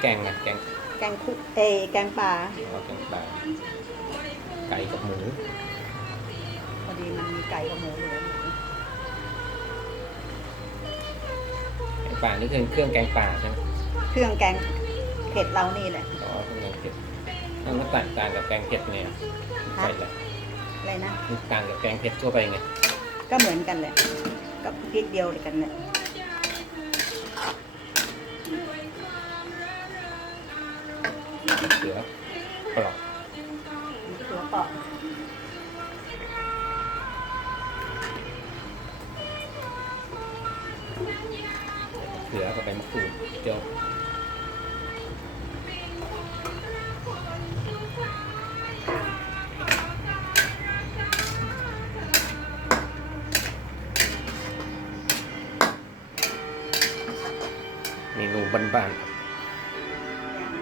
แกงไงแกงแกงคุเออแกงป่าเอาแกงปลาไก่กับหมูพอดีมันมีไก่กับหมูเหลืออยู่แกงป่านี่คือเครื่องแกงป่าใช่ไหมเครื่องแกงเผ็ดเรานี่แหละ อ๋อเครื่องแกงเผ็ดนั่นมันต่างต่างกับแกงเผ็ดเนี่ยใส่ละอะไรนะมันต่างกับแกงเผ็ดทั่วไปไง ก็เหมือนกันแหละก็พริกเดียวกันเนี่ย เสือเปลอกตัวเปาะเสือกับใบมะกรูดเจียวเมนูบ้านๆครับ